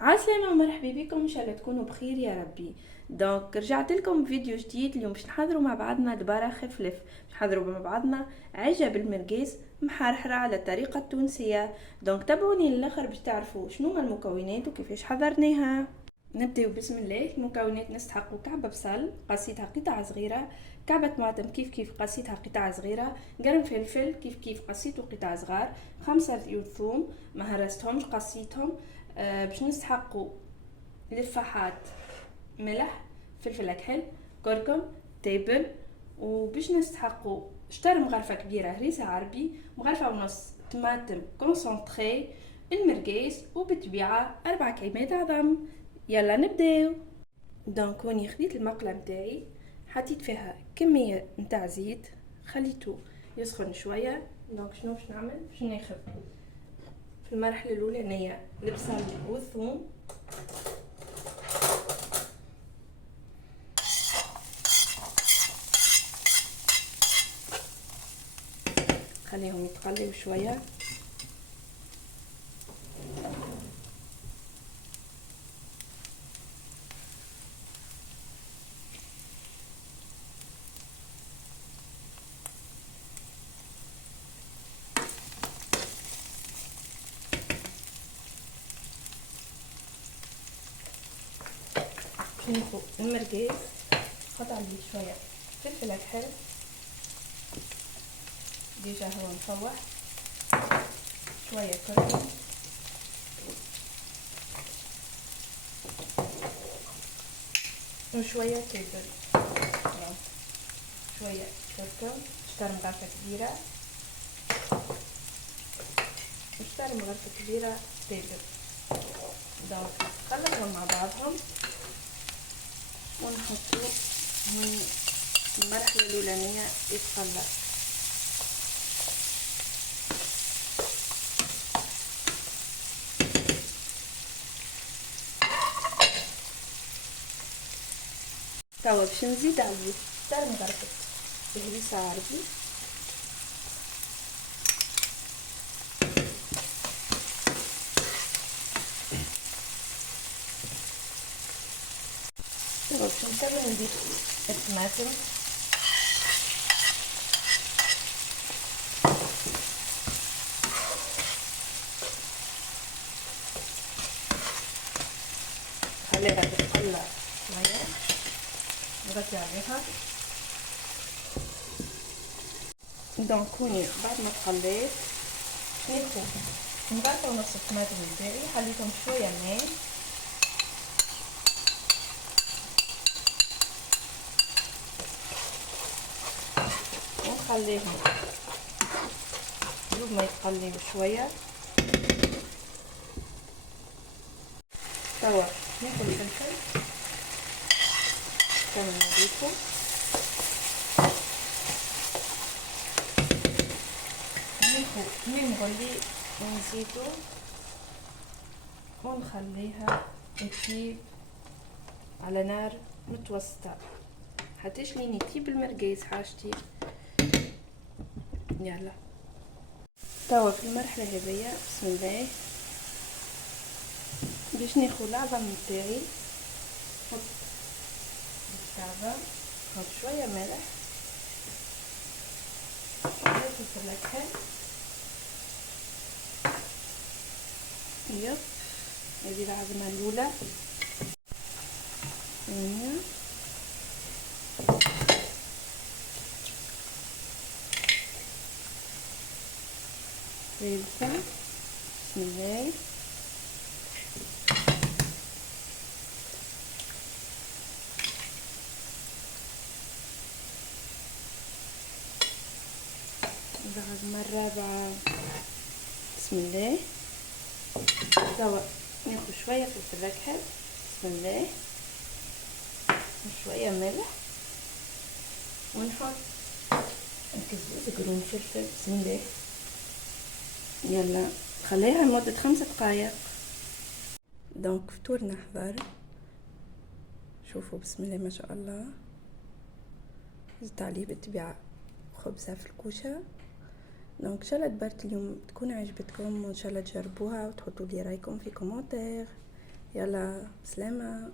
عسلامة ومرحبا بكم، ان شاء الله تكونوا بخير يا ربي. دونك رجعت لكم بفيديو جديد. اليوم باش نحضروا مع بعضنا دبارة خفلف، باش نحضروا مع بعضنا عجة بالمرقيس محرحرة على الطريقة التونسية. دونك تابعوني للاخر باش تعرفوا شنو هما المكونات وكيفاش حضرناها. نبداو بسم الله. المكونات نستحقوا كعبة بصل قصيتها قطع صغيرة، كعبة طماطم كيف قصيتها قطع صغيرة، قرن فلفل كيف قصيته قطع صغار، 5 ريول ثوم ما هرستهمش قصيتهم. باش نستحقوا لفاحات ملح، فلفل اكحل، كركم، تيبل. وباش نستحقوا شطر مغرفة كبيرة هريسة عربي، مغرفة ونص طماطم كونسونطري، المرقيس، وبالطبيعة 4 كعيبات عظم. يلا نبداو. دونك هوني خديت المقلة متاعي، حطيت فيها كمية نتاع زيت، خليته يسخن شوية. دونك شنو باش نعمل؟ باش ناخذ في المرحلة الأولانية البصل والثوم، خليهم يتقليو شوية. ناخذ المرقيس، نحط عليه شوية فلفل اكحل، ديجا هو مفوح، شوية كركم، وشوية تيبل. شوية كركم، شطر مغرفة كبيرة، وشطر مغرفة كبيرة تيبل. دونك نخلطهم مع بعضهم ونحطو من المرحلة الأولانية يتخلط. توا باش نزيد عليه شطر مغرفة هريسة عربي، توا باش نكمل نضيف الطماطم، خليها تتقلى شوية، نغطي عليها. دونك هوني بعد ما تقليت ناخد مغرفة ونص الطماطم متاعي، خليتهم شوية ماء، ونخليهم دوب ما يتقليو شوية. توا ناخد الفلفل كامل نضيفه، ناخد ماء مغلي ونزيدو ونخليها تطيب على نار متوسطة حتىش لين يطيب المرقيس حاجتي. يلا توا في المرحلة هذيا بسم الله باش ناخد العظم متاعي، نحط العظم، نحط شوية ملح، شوية فلفل اكحل، يب هذه العظمة الأولى، ثانية، ثالثة، بسم الله، العظمة الرابعة، بسم الله. توا ناخد شوية فلفل اكحل، بسم الله، وشوية ملح، ونحط الكزوز قرون فلفل، بسم الله. يلا خليها لمدة 5 دقايق. دونك فطورنا حضر، شوفوا بسم الله ما شاء الله. زدت عليه بالطبيعة خبزة في الكوشة. دونك ان شاء الله دبرت اليوم تكون عجبتكم، وان شاء الله تجربوها وتحطوا لي رايكم في كومنتير. يلا سلامة.